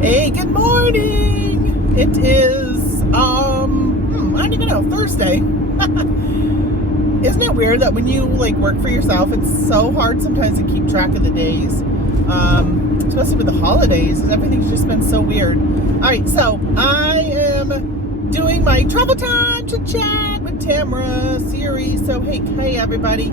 Hey, good morning. It is, I don't even know, Thursday. Isn't it weird that when you work for yourself, it's so hard sometimes to keep track of the days, especially with the holidays. Everything's just been so weird. All right, so I am doing my travel time to chat with Tamara series. So hey everybody.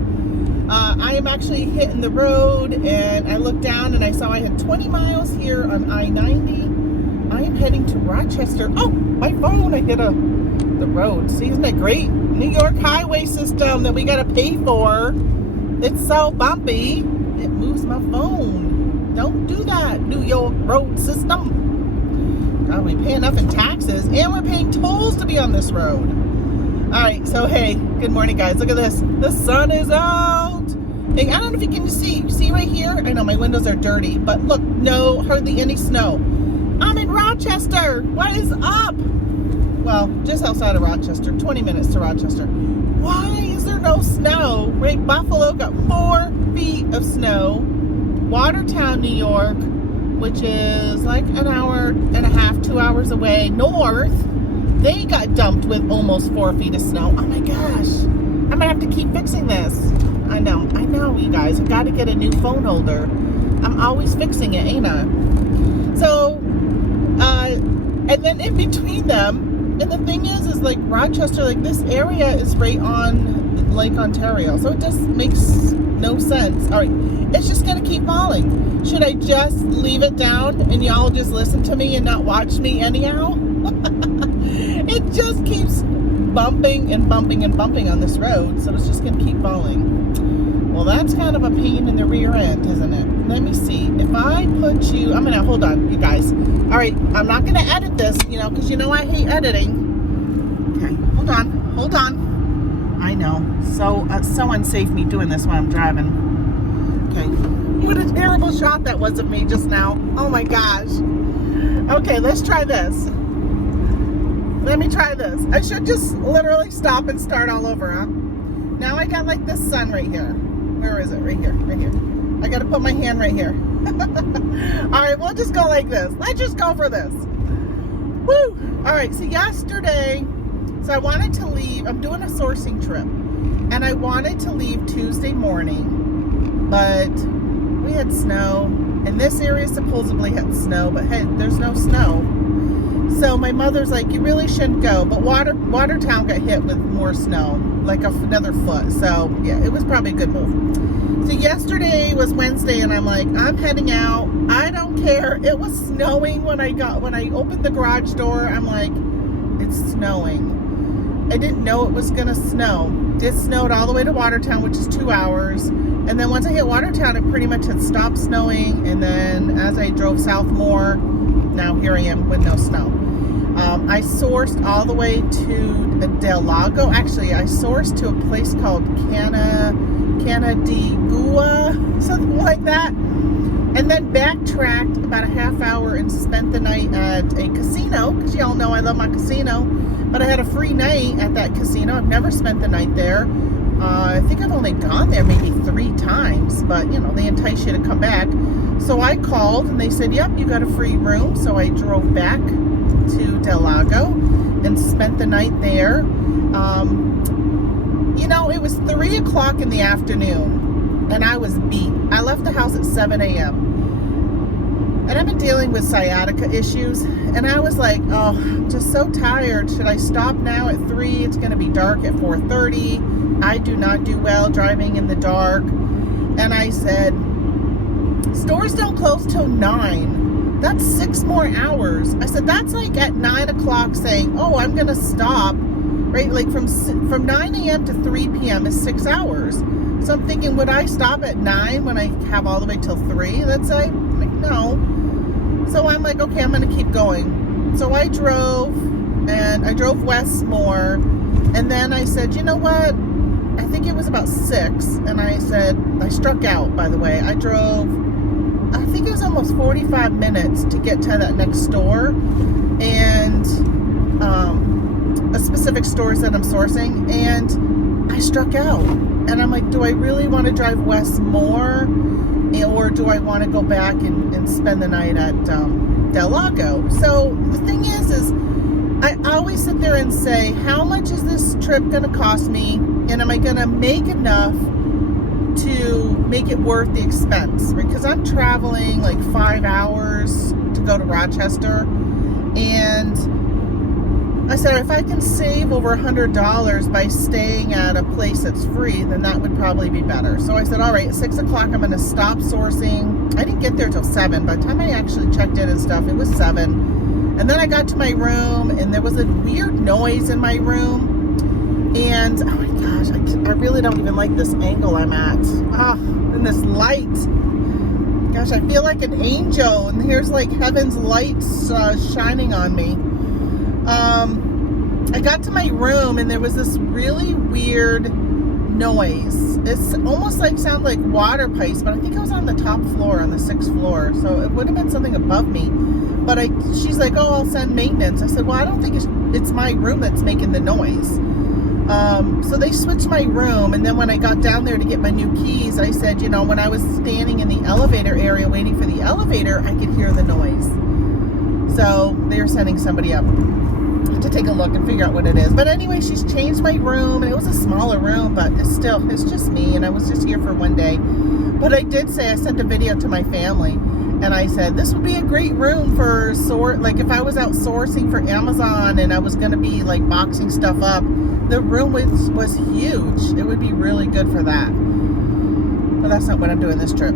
I am actually hitting the road, and I looked down and I saw I had 20 miles here on I-90. I am heading to Rochester. Oh, my phone, I hit the road. See, isn't that great? New York highway system that we got to pay for. It's so bumpy. It moves my phone. Don't do that, New York road system. God, we pay enough in taxes, and we're paying tolls to be on this road. All right, so hey, good morning, guys. Look at this. The sun is out. Hey, I don't know if you can see right here. I know my windows are dirty, but look, no, hardly any snow. I'm in Rochester. What is up? Well, just outside of Rochester, 20 minutes to Rochester. Why is there no snow? Right, Buffalo got 4 feet of snow. Watertown, New York, which is like an hour and a half, 2 hours away north, they got dumped with almost 4 feet of snow. Oh my gosh. I'm gonna have to keep fixing this. I know, you guys. I gotta get a new phone holder. I'm always fixing it, ain't I? So, and then in between them, and the thing is like Rochester, like this area is right on Lake Ontario, so it just makes no sense. All right, it's just gonna keep falling. Should I just leave it down and y'all just listen to me and not watch me anyhow? It just keeps bumping and bumping and bumping on this road, so it's just gonna keep falling. Well, that's kind of a pain in the rear end, isn't it? Let me see. If I put you, hold on, you guys. All right, I'm not gonna edit this, because I hate editing. Okay, hold on. I know, so unsafe me doing this while I'm driving. Okay, what a terrible shot that was of me just now. Oh my gosh. Okay, let's try this. Let me try this. I should just literally stop and start all over, huh? Now I got like this sun right here. Where is it? Right here. I got to put my hand right here. All right, we'll just go like this. Let's just go for this. Woo! All right, so yesterday, I wanted to leave. I'm doing a sourcing trip, and I wanted to leave Tuesday morning, but we had snow, and this area supposedly had snow, but hey, there's no snow. So my mother's like, you really shouldn't go. But Watertown got hit with more snow, like another foot. So yeah, it was probably a good move. So yesterday was Wednesday, and I'm like, I'm heading out. I don't care. It was snowing when I opened the garage door. I'm like, it's snowing. I didn't know it was gonna snow. It snowed all the way to Watertown, which is 2 hours. And then once I hit Watertown, it pretty much had stopped snowing. And then as I drove south more, now here I am with no snow. I sourced all the way to Del Lago. Actually, I sourced to a place called Canandaigua, something like that. And then backtracked about a half hour and spent the night at a casino, because y'all know I love my casino. But I had a free night at that casino. I've never spent the night there. I think I've only gone there maybe 3 times, but they entice you to come back. So I called and they said, yep, you got a free room. So I drove back to Del Lago and spent the night there. It was 3 o'clock in the afternoon and I was beat. I left the house at 7 a.m. And I've been dealing with sciatica issues. And I was like, oh, I'm just so tired. Should I stop now at 3? It's going to be dark at 4:30. I do not do well driving in the dark. And I said, stores don't close till 9. That's 6 more hours. I said, that's like at 9 o'clock saying, oh, I'm going to stop, right? Like from 9 a.m. to 3 p.m. is 6 hours. So I'm thinking, would I stop at 9 when I have all the way till 3, let's say? I'm like, no. So I'm like, okay, I'm going to keep going. So I drove west more. And then I said, you know what? I think it was about 6. And I said, I struck out, by the way. I drove, I think it was almost 45 minutes to get to that next store. And a specific stores that I'm sourcing. And I struck out. and I'm like, do I really want to drive west more, or do I want to go back and spend the night at Del Lago? So the thing is I always sit there and say, how much is this trip going to cost me, and am I going to make enough to make it worth the expense? Because I'm traveling like 5 hours to go to Rochester, and I said, if I can save over $100 by staying at a place that's free, then that would probably be better. So I said, all right, at 6 o'clock, I'm going to stop sourcing. I didn't get there till 7. By the time I actually checked in and stuff, it was 7. And then I got to my room, and there was a weird noise in my room. And, oh my gosh, I really don't even like this angle I'm at. And this light. Gosh, I feel like an angel, and here's like heaven's lights shining on me. I got to my room, and there was this really weird noise. It's almost like sounded like water pipes, but I think it was on the top floor, on the 6th floor, so it would have been something above me. But she's like, oh, I'll send maintenance. I said, well, I don't think it's my room that's making the noise. So they switched my room, and then when I got down there to get my new keys, I said, you know, when I was standing in the elevator area waiting for the elevator, I could hear the noise. So they're sending somebody up to take a look and figure out what it is. But anyway, she's changed my room, and it was a smaller room, but it's just me, and I was just here for one day. But I did say, I sent a video to my family, and I said, this would be a great room for like if I was out sourcing for Amazon and I was going to be like boxing stuff up, the room was huge. It would be really good for that. But that's not what I'm doing this trip.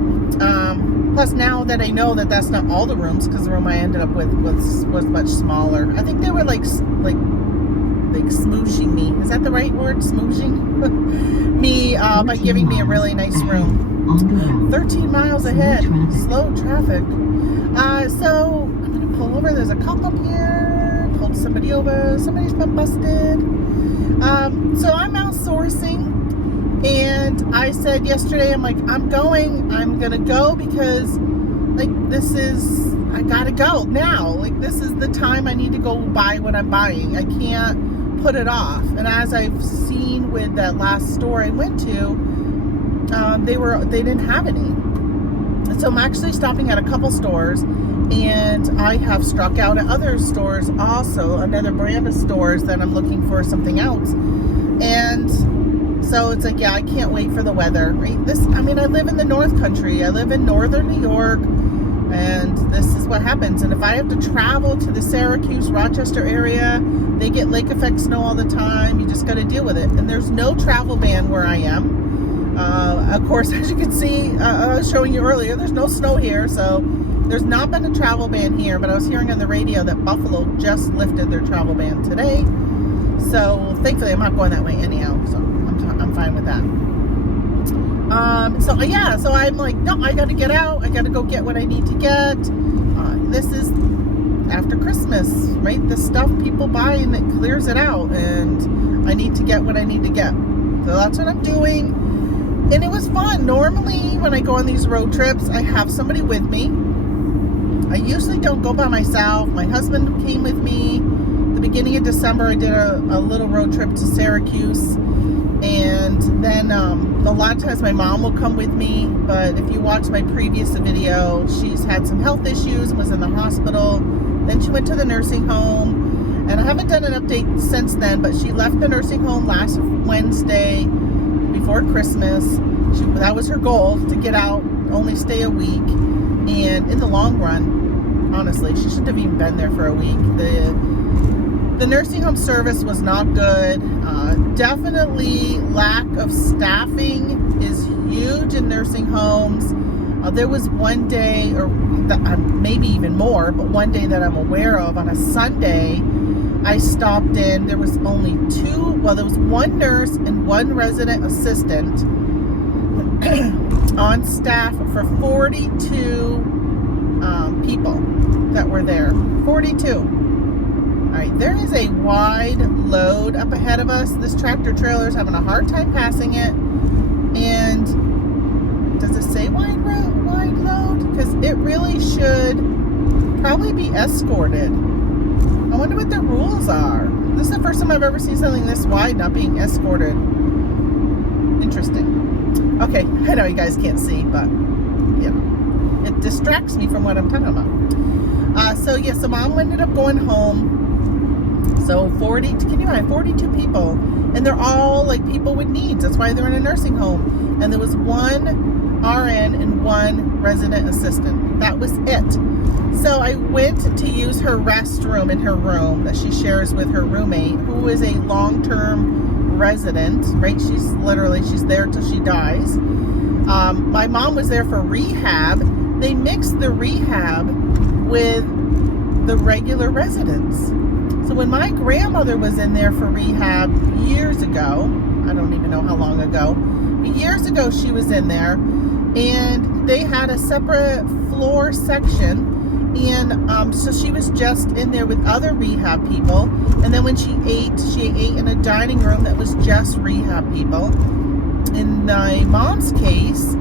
Plus, now that I know that that's not all the rooms, because the room I ended up with was much smaller. I think they were like smooshing me. Is that the right word? Smooshing me by giving me a really nice room. 13 miles ahead. Slow traffic. So I'm gonna pull over. There's a cop up here. Pulled somebody over. Somebody's been busted. So I'm out sourcing. And I said yesterday, I'm like, I'm gonna go because like I gotta go now. Like, this is the time I need to go buy what I'm buying. I can't put it off. And as I've seen with that last store I went to, they didn't have any. So I'm actually stopping at a couple stores, and I have struck out at other stores also, another brand of stores that I'm looking for something else. And so it's like, yeah, I can't wait for the weather. Right? I live in the North Country. I live in northern New York, and this is what happens. And if I have to travel to the Syracuse, Rochester area, they get lake effect snow all the time. You just got to deal with it. And there's no travel ban where I am. Of course, as you can see, I was showing you earlier, there's no snow here, so there's not been a travel ban here. But I was hearing on the radio that Buffalo just lifted their travel ban today. So thankfully, I'm not going that way anyhow. So I'm fine with that. So I'm like, no, I got to get out. I got to go get what I need to get. This is after Christmas, right? The stuff people buy and it clears it out, and I need to get what I need to get. So that's what I'm doing. And it was fun. Normally, when I go on these road trips, I have somebody with me. I usually don't go by myself. My husband came with me. The beginning of December, I did a little road trip to Syracuse. And then a lot of times my mom will come with me. But if you watch my previous video, she's had some health issues and was in the hospital. Then she went to the nursing home. And I haven't done an update since then, but she left the nursing home last Wednesday before Christmas. That was her goal, to get out, only stay a week. And in the long run, honestly, she shouldn't have even been there for a week. The nursing home service was not good. Definitely lack of staffing is huge in nursing homes. There was one day, or maybe even more, but one day that I'm aware of, on a Sunday, I stopped in. There was only there was one nurse and one resident assistant on staff for 42 people that were there. 42. All right, there is a wide load up ahead of us. This tractor trailer is having a hard time passing it. And does it say wide load? Because it really should probably be escorted. I wonder what the rules are. This is the first time I've ever seen something this wide not being escorted. And interesting. Okay, I know you guys can't see, but you know, it distracts me from what I'm talking about. So Mom ended up going home. So 40, can you imagine, 42 people, and they're all like people with needs. That's why they're in a nursing home. And there was one RN and one resident assistant. That was it. So I went to use her restroom in her room that she shares with her roommate, who is a long-term resident, right? She's there till she dies. My mom was there for rehab. They mixed the rehab with the regular residents. So when my grandmother was in there for rehab years ago, I don't even know how long ago, but years ago she was in there, and they had a separate floor section, and so she was just in there with other rehab people, and then when she ate in a dining room that was just rehab people. In my mom's case,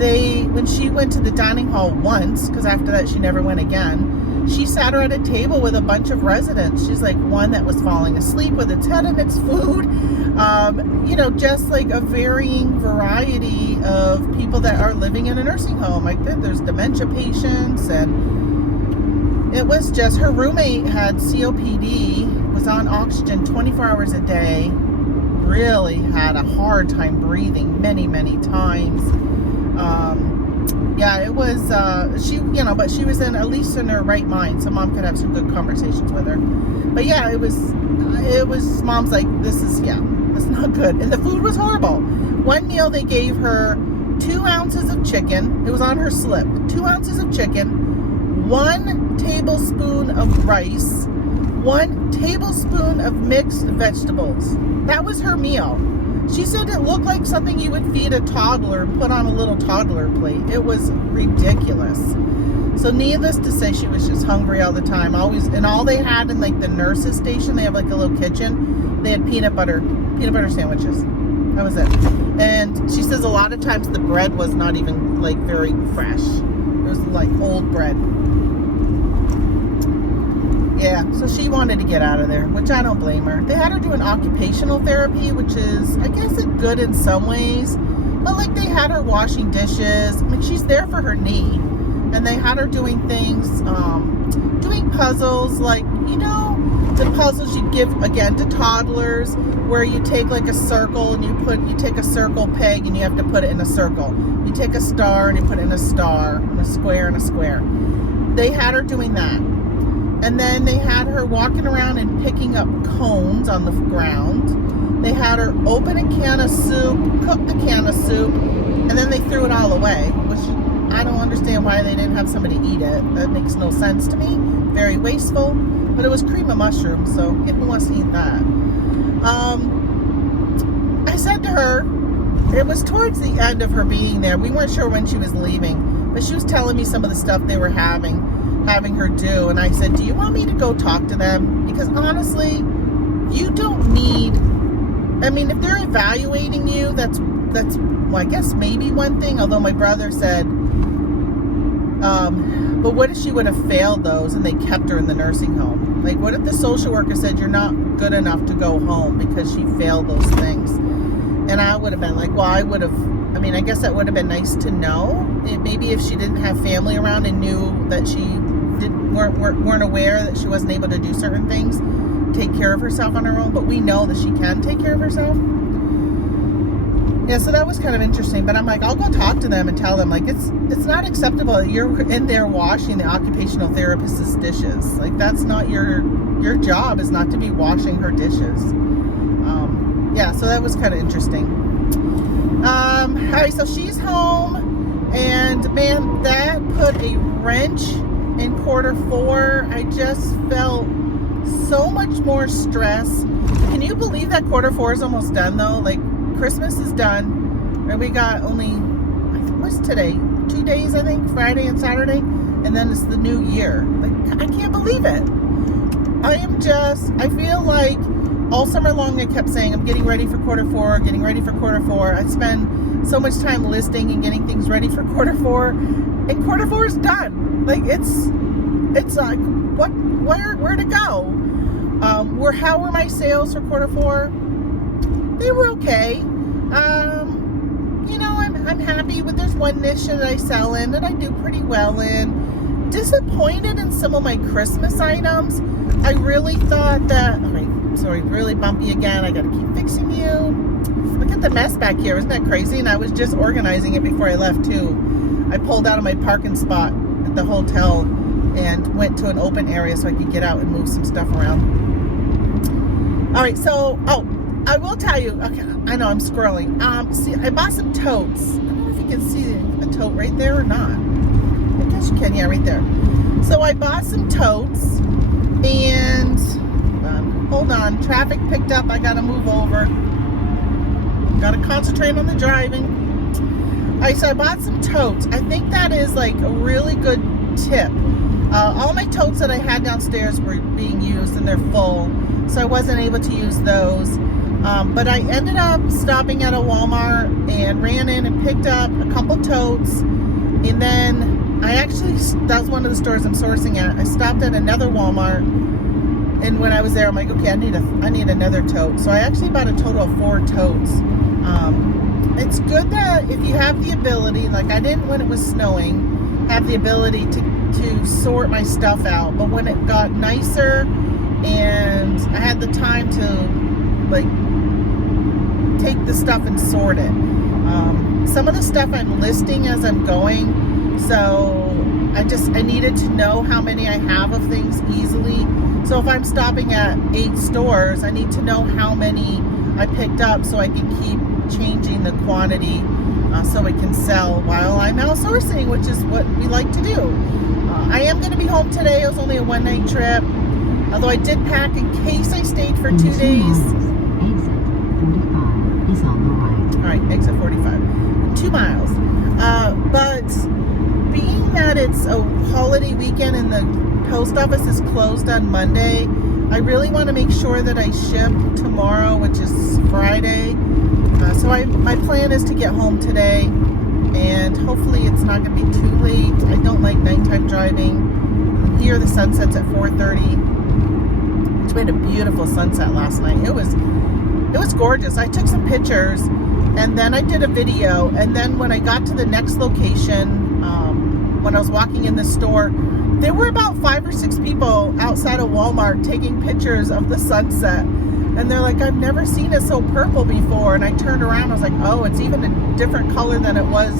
when she went to the dining hall once, because after that she never went again, she sat her at a table with a bunch of residents. She's like one that was falling asleep with its head in its food. Just like a varying variety of people that are living in a nursing home. Like there's dementia patients, and it was just, her roommate had COPD, was on oxygen 24 hours a day, really had a hard time breathing many, many times. It was, but she was at least in her right mind, so Mom could have some good conversations with her. But yeah, it was, Mom's like, it's not good. And the food was horrible. One meal they gave her 2 ounces of chicken. It was on her slip. 2 ounces of chicken, 1 tablespoon of rice, 1 tablespoon of mixed vegetables. That was her meal. She said it looked like something you would feed a toddler and put on a little toddler plate. It was ridiculous. So needless to say, she was just hungry all the time. Always, and all they had in like the nurses station, they have like a little kitchen. They had peanut butter sandwiches. That was it. And she says a lot of times the bread was not even like very fresh. It was like old bread. Yeah, so she wanted to get out of there, which I don't blame her. They had her doing occupational therapy, which is, I guess, it's good in some ways. But like they had her washing dishes. I mean, she's there for her knee. And they had her doing things, doing puzzles, like, the puzzles you give, again, to toddlers, where you take like a circle and you take a circle peg and you have to put it in a circle. You take a star and you put it in a star, and a square and a square. They had her doing that. And then they had her walking around and picking up cones on the ground. They had her open a can of soup, cook the can of soup, and then they threw it all away, which I don't understand why they didn't have somebody eat it. That makes no sense to me. Very wasteful. But it was cream of mushroom, so who wants to eat that? I said to her, it was towards the end of her being there. We weren't sure when she was leaving, but she was telling me some of the stuff they were having her do. And I said, do you want me to go talk to them? Because honestly, you don't need, if they're evaluating you, that's well, I guess maybe one thing, although my brother said, but what if she would have failed those and they kept her in the nursing home? Like, what if the social worker said you're not good enough to go home because she failed those things? And I would have been like, well, I guess that would have been nice to know. Maybe if she didn't have family around and knew that she weren't aware that she wasn't able to do certain things, take care of herself on her own, but we know that she can take care of herself. Yeah, so that was kind of interesting. But I'm like, I'll go talk to them and tell them, like, it's not acceptable that you're in there washing the occupational therapist's dishes. Like, that's not your job, is not to be washing her dishes. So that was kind of interesting. All right, so she's home, and man, that put a wrench in Q4. I just felt so much more stress. Can you believe that Q4 is almost done, though? Like, Christmas is done, and we got only, what's today? 2 days, I think, Friday and Saturday, and then it's the new year. Like, I can't believe it. I feel like all summer long I kept saying, I'm getting ready for Q4, getting ready for Q4. I spend so much time listing and getting things ready for Q4, and Q4 is done. Like, it's like, where to go? How were my sales for Q4? They were okay. you know, I'm happy with, there's one niche that I sell in that I do pretty well in. Disappointed in some of my Christmas items. I really thought that, okay, sorry, really bumpy again. I gotta keep fixing you. Look at the mess back here. Isn't that crazy? And I was just organizing it before I left too. I pulled out of my parking spot at the hotel and went to an open area so I could get out and move some stuff around. All right, so, I will tell you, okay, I know I'm scrolling. See, I bought some totes. I don't know if you can see a tote right there or not. I guess you can, yeah, right there. So I bought some totes, and hold on, traffic picked up. I gotta move over. Gotta concentrate on the driving. All right, so I bought some totes. I think that is like a really good tip. All my totes that I had downstairs were being used and they're full, so I wasn't able to use those. But I ended up stopping at a Walmart and ran in and picked up a couple totes. And then I actually, that's one of the stores I'm sourcing at. I stopped at another Walmart, and when I was there, I'm like, okay, I need another tote. So I actually bought a total of 4 totes. It's good that if you have the ability, like I didn't when it was snowing, have the ability to sort my stuff out. But when it got nicer and I had the time to like take the stuff and sort it. Some of the stuff I'm listing as I'm going, so I needed to know how many I have of things easily. So if I'm stopping at 8 stores, I need to know how many I picked up so I can keep changing the quantity so it can sell while I'm outsourcing, which is what we like to do. I am going to be home today. It was only a one-night trip, although I did pack in case I stayed for 2 days. Exit 45 is on the right. All right, exit 45. 2 miles. But being that it's a holiday weekend and the post office is closed on Monday, I really want to make sure that I ship tomorrow, which is Friday. So my plan is to get home today, and hopefully it's not going to be too late. I don't like nighttime driving. Here the sun sets at 4:30. We had a beautiful sunset last night. It was gorgeous. I took some pictures, and then I did a video, and then when I got to the next location, when I was walking in the store, there were about 5 or 6 people outside of Walmart taking pictures of the sunset. And they're like, I've never seen it so purple before. And I turned around, I was like, oh, it's even a different color than it was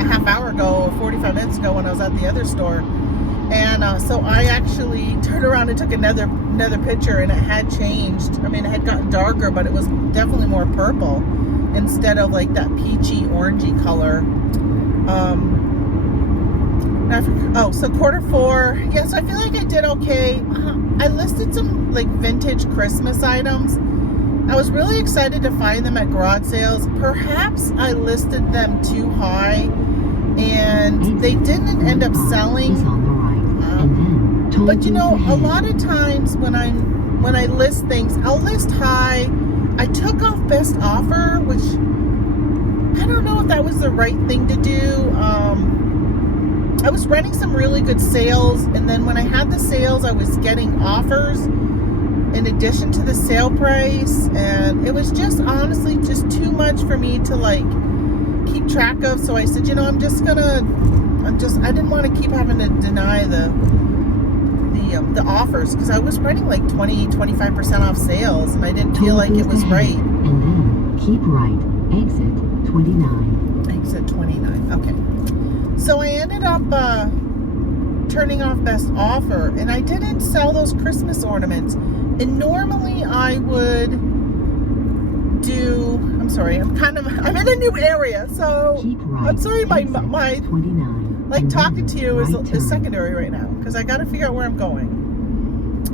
a half hour ago or 45 minutes ago when I was at the other store. And so I actually turned around and took another picture, and it had changed. I mean, it had gotten darker, but it was definitely more purple instead of like that peachy, orangey color. So Q4, yes, I feel like I did okay. I listed some like vintage Christmas items. I was really excited to find them at garage sales. Perhaps I listed them too high and they didn't end up selling. But you know, a lot of times when I list things, I'll list high. I took off best offer, which I don't know if that was the right thing to do. I was running some really good sales, and then when I had the sales, I was getting offers in addition to the sale price, and it was just honestly just too much for me to like keep track of. So I said, you know, I didn't want to keep having to deny the offers, because I was running like 20-25% off sales, and I didn't feel like it was right. And then keep right, exit 29. Exit 29, okay. So I ended up turning off best offer, and I didn't sell those Christmas ornaments. And normally I would do, I'm in a new area, so right, I'm sorry my 29, like talking to you right is secondary right now, because I got to figure out where I'm going.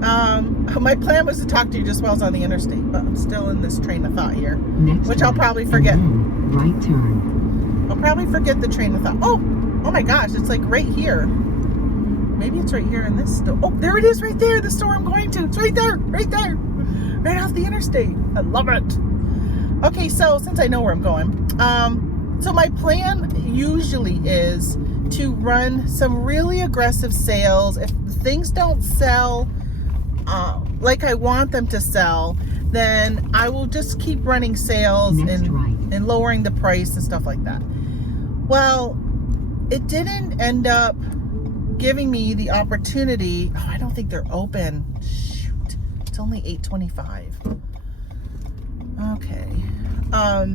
My plan was to talk to you just while I was on the interstate, but I'm still in this train of thought here, which I'll probably forget. Right turn. I'll probably forget the train of thought. Oh my gosh, it's like right here. Maybe it's right here in this store. Oh, there it is right there, the store I'm going to. It's right there, right off the interstate. I love it. Okay, so since I know where I'm going, so my plan usually is to run some really aggressive sales. If things don't sell like I want them to sell, then I will just keep running sales. Next and right, and lowering the price and stuff like that. Well, it didn't end up giving me the opportunity. Oh, I don't think they're open. Shoot, it's only 8:25. Okay. All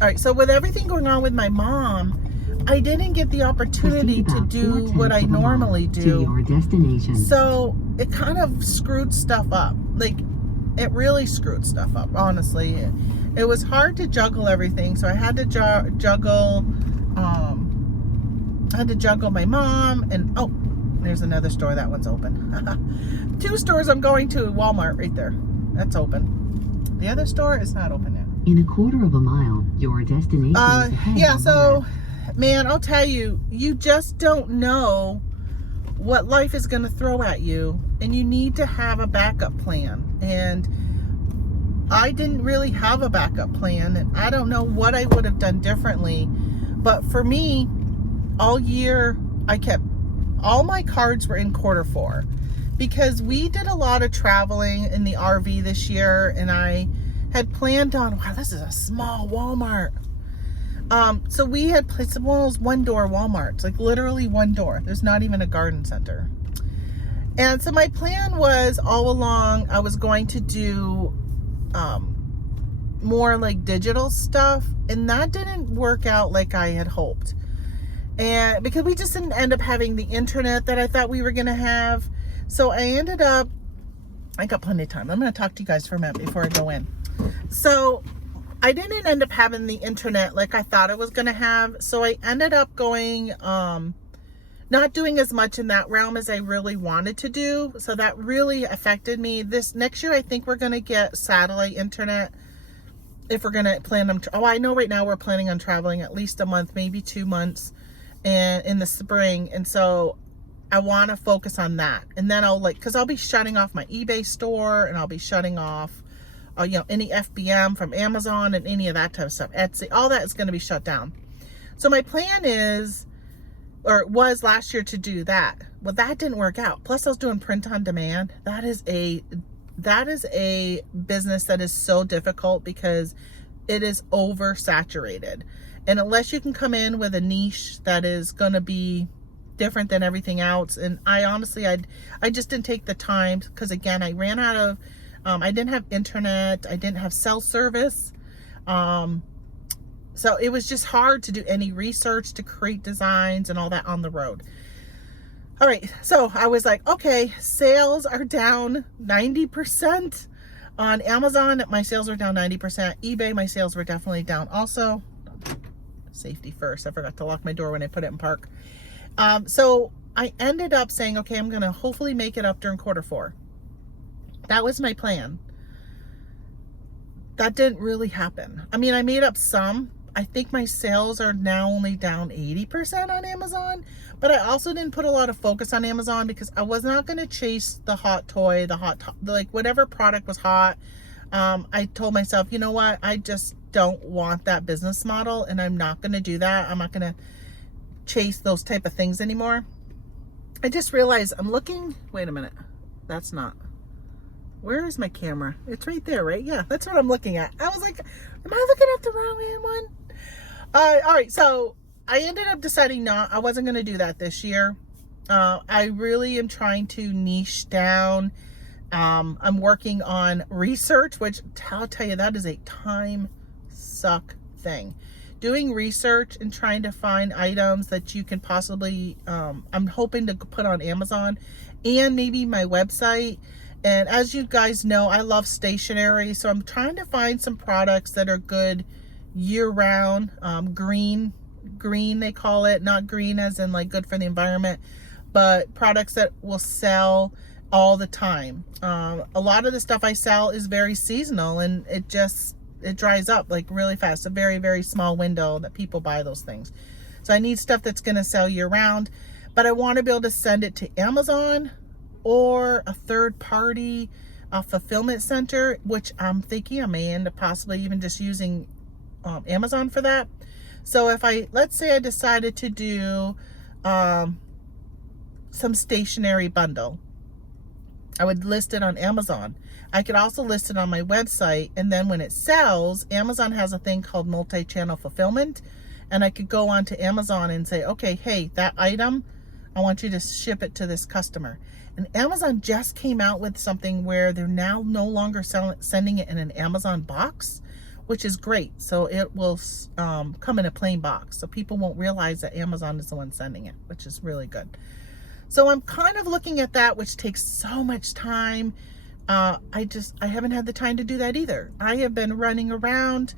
right, so with everything going on with my mom, I didn't get the opportunity to do what I normally do. To your destination. So it kind of screwed stuff up. Like, it really screwed stuff up, honestly. It was hard to juggle everything, so I had to juggle my mom, and oh, there's another store. That one's open. 2 stores I'm going to. Walmart right there. That's open. The other store is not open yet. In a quarter of a mile, your destination is ahead. Yeah, on the so, left. man, I'll tell you, you just don't know what life is going to throw at you, and you need to have a backup plan. And I didn't really have a backup plan, and I don't know what I would have done differently. But for me, all year, all my cards were in quarter 4, because we did a lot of traveling in the RV this year, and I had planned on, wow, this is a small Walmart. So we had placed one of those one-door Walmarts, like literally one door. There's not even a garden center. And so my plan was, all along, I was going to do more like digital stuff, and that didn't work out like I had hoped. And because we just didn't end up having the internet that I thought we were going to have. So I got plenty of time. I'm going to talk to you guys for a minute before I go in. So I didn't end up having the internet like I thought I was going to have. So I ended up going, not doing as much in that realm as I really wanted to do. So that really affected me. This next year, I think we're going to get satellite internet if we're going to plan on, I know right now we're planning on traveling at least a month, maybe 2 months, and in the spring. And so I want to focus on that. And then because I'll be shutting off my eBay store, and I'll be shutting off, any FBM from Amazon and any of that type of stuff. Etsy, all that is going to be shut down. So my plan was last year to do that. Well, that didn't work out. Plus I was doing print on demand. That is a business that is so difficult because it is oversaturated. And unless you can come in with a niche that is going to be different than everything else. And I honestly, I just didn't take the time, because again, I ran out of, I didn't have internet. I didn't have cell service. So it was just hard to do any research, to create designs and all that on the road. All right. So I was like, okay, sales are down 90% on Amazon. My sales are down 90%. eBay, my sales were definitely down also. Safety first. I forgot to lock my door when I put it in park. So I ended up saying, okay, I'm going to hopefully make it up during quarter 4. That was my plan. That didn't really happen. I mean, I made up some. I think my sales are now only down 80% on Amazon, but I also didn't put a lot of focus on Amazon because I was not going to chase the hot toy, like whatever product was hot. I told myself, you know what? I just don't want that business model, and I'm not going to do that. I'm not going to chase those type of things anymore. I just realized I'm looking, wait a minute. That's not, where is my camera? It's right there, right? Yeah, that's what I'm looking at. I was like, am I looking at the wrong one? All right, so I ended up deciding I wasn't going to do that this year. I really am trying to niche down. I'm working on research, which I'll tell you, that is a time suck thing. Doing research and trying to find items that you can possibly, I'm hoping to put on Amazon and maybe my website. And as you guys know, I love stationery. So I'm trying to find some products that are good year-round, green they call it, not green as in like good for the environment, but products that will sell all the time. A lot of the stuff I sell is very seasonal, and it dries up like really fast. A very, very small window that people buy those things. So I need stuff that's going to sell year-round, but I want to be able to send it to Amazon or a third-party fulfillment center, which I'm thinking I may end up possibly even just using Amazon for that. So if let's say I decided to do some stationery bundle, I would list it on Amazon. I could also list it on my website, and then when it sells, Amazon has a thing called multi-channel fulfillment, and I could go onto Amazon and say, okay, hey, that item, I want you to ship it to this customer. And Amazon just came out with something where they're now no longer sending it in an Amazon box, which is great. So it will come in a plain box, so people won't realize that Amazon is the one sending it, which is really good. So I'm kind of looking at that, which takes so much time. I haven't had the time to do that either. I have been running around,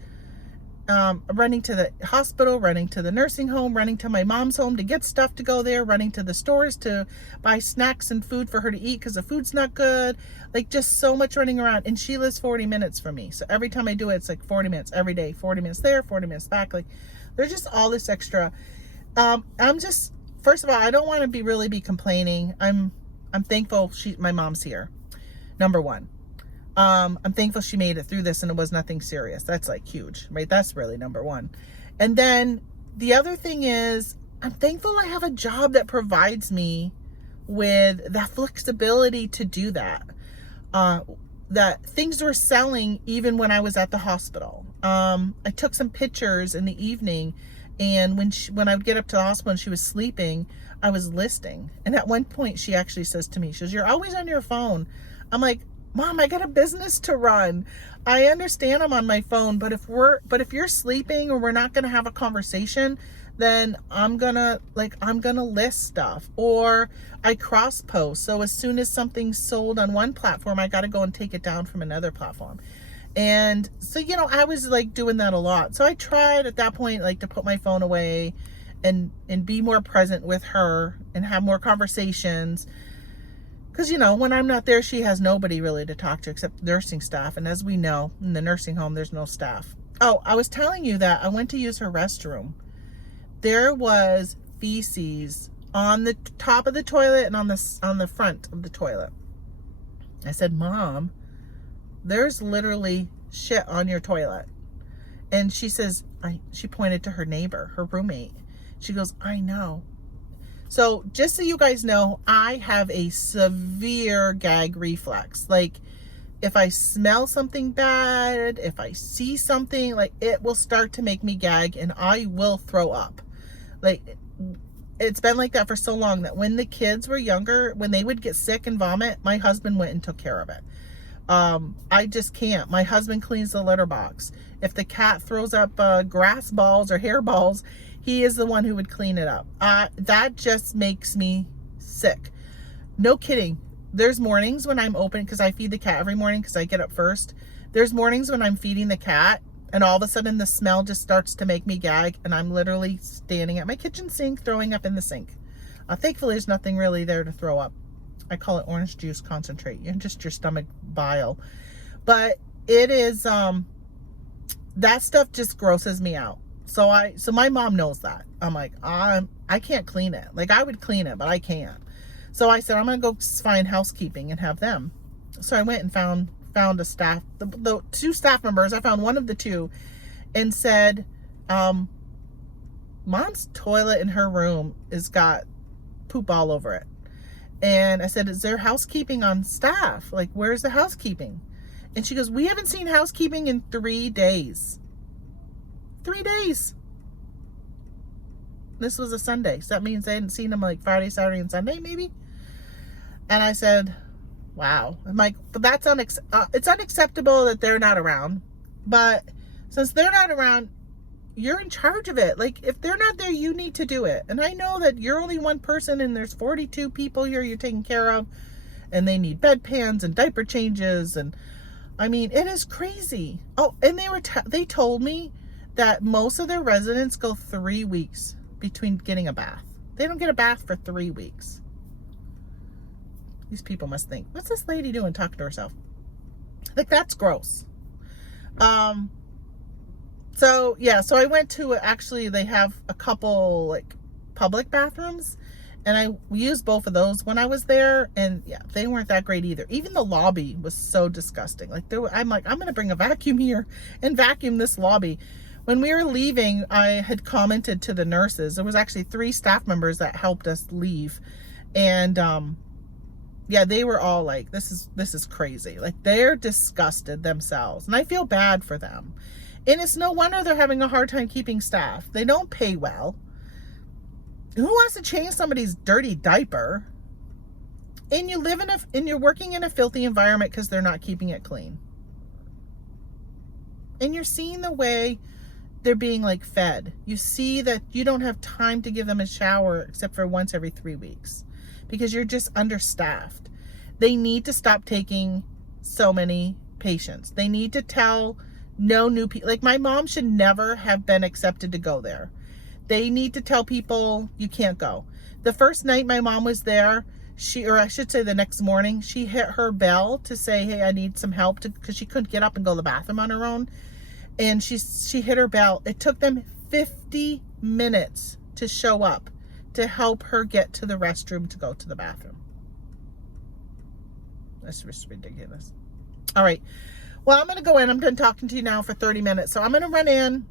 running to the hospital, running to the nursing home, running to my mom's home to get stuff to go there, running to the stores to buy snacks and food for her to eat because the food's not good. Like, just so much running around. And she lives 40 minutes from me. So every time I do it, it's like 40 minutes every day, 40 minutes there, 40 minutes back. Like, there's just all this extra. First of all, I don't want to really be complaining. I'm thankful my mom's here. Number one. I'm thankful she made it through this and it was nothing serious. That's like huge, right? That's really number one. And then the other thing is, I'm thankful I have a job that provides me with that flexibility to do that. That things were selling even when I was at the hospital. I took some pictures in the evening, and when I would get up to the hospital and she was sleeping, I was listing. And at one point she actually says to me, she goes, "You're always on your phone." I'm like, "Mom, I got a business to run. I understand I'm on my phone, but if you're sleeping or we're not going to have a conversation, then I'm going to list stuff, or I cross post. So as soon as something's sold on one platform, I got to go and take it down from another platform." And so, I was like doing that a lot. So I tried at that point, like, to put my phone away and be more present with her and have more conversations. Because, when I'm not there, she has nobody really to talk to except nursing staff. And as we know, in the nursing home, there's no staff. Oh, I was telling you that I went to use her restroom. There was feces on the top of the toilet and on the front of the toilet. I said, "Mom, there's literally shit on your toilet." And she says, she pointed to her neighbor, her roommate. She goes, "I know." So just so you guys know, I have a severe gag reflex. Like, if I smell something bad, if I see something, like, it will start to make me gag and I will throw up. Like, it's been like that for so long that when the kids were younger, when they would get sick and vomit, my husband went and took care of it. I just can't. My husband cleans the litter box. If the cat throws up grass balls or hair balls, he is the one who would clean it up. That just makes me sick. No kidding. There's mornings when I'm open, because I feed the cat every morning because I get up first. There's mornings when I'm feeding the cat and all of a sudden the smell just starts to make me gag, and I'm literally standing at my kitchen sink throwing up in the sink. Thankfully, there's nothing really there to throw up. I call it orange juice concentrate. Just your stomach bile. But it is, that stuff just grosses me out. So my mom knows that. I'm like, I can't clean it. Like, I would clean it, but I can't. So I said, I'm going to go find housekeeping and have them. So I went and found a staff, the two staff members. I found one of the two and said, "Mom's toilet in her room has got poop all over it." And I said, "Is there housekeeping on staff? Like, where's the housekeeping?" And she goes, "We haven't seen housekeeping in 3 days. 3 days. This was a Sunday. So that means they hadn't seen them like Friday, Saturday, and Sunday, maybe." And I said, wow. I'm like, but that's it's unacceptable that they're not around. But since they're not around, you're in charge of it. Like, if they're not there, you need to do it. And I know that you're only one person and there's 42 people here you're taking care of, and they need bedpans and diaper changes. And I mean, it is crazy. Oh, and they told me that most of their residents go 3 weeks between getting a bath. They don't get a bath for 3 weeks. These people must think, what's this lady doing talking to herself? Like, that's gross. So I went to, actually, they have a couple like public bathrooms, and I used both of those when I was there, and yeah, they weren't that great either. Even the lobby was so disgusting. Like, I'm like, I'm gonna bring a vacuum here and vacuum this lobby. When we were leaving, I had commented to the nurses. There was actually 3 staff members that helped us leave, and Yeah, they were all like, this is crazy. Like, they're disgusted themselves. And I feel bad for them. And it's no wonder they're having a hard time keeping staff. They don't pay well. Who wants to change somebody's dirty diaper? And you live and you're working in a filthy environment because they're not keeping it clean. And you're seeing the way they're being like fed. You see that you don't have time to give them a shower except for once every 3 weeks because you're just understaffed. They need to stop taking so many patients. They need to tell no new people. Like, my mom should never have been accepted to go there. They need to tell people you can't go. The first night my mom was there, or I should say the next morning, she hit her bell to say, hey, I need some help, because she couldn't get up and go to the bathroom on her own. And she hit her bell. It took them 50 minutes to show up to help her get to the restroom to go to the bathroom. That's just ridiculous. All right. Well, I'm going to go in. I'm done talking to you now for 30 minutes. So I'm going to run in.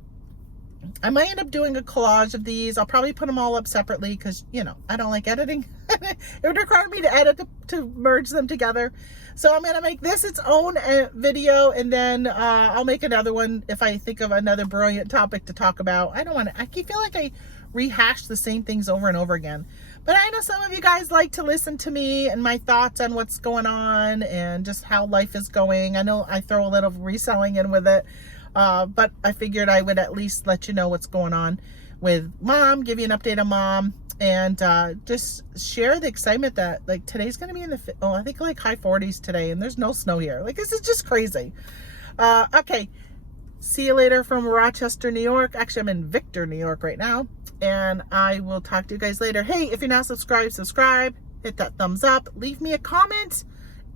I might end up doing a collage of these. I'll probably put them all up separately because, you know, I don't like editing. It would require me to edit to merge them together. So I'm going to make this its own video, and then I'll make another one if I think of another brilliant topic to talk about. I feel like I rehash the same things over and over again. But I know some of you guys like to listen to me and my thoughts on what's going on and just how life is going. I know I throw a little reselling in with it. But I figured I would at least let you know what's going on with mom, give you an update on mom, and just share the excitement that, like, today's going to be in the, I think like high 40s today, and there's no snow here. Like, this is just crazy. Okay. See you later from Rochester, New York. Actually, I'm in Victor, New York right now, and I will talk to you guys later. Hey, if you're not subscribed, subscribe, hit that thumbs up, leave me a comment.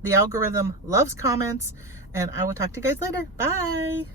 The algorithm loves comments, and I will talk to you guys later. Bye.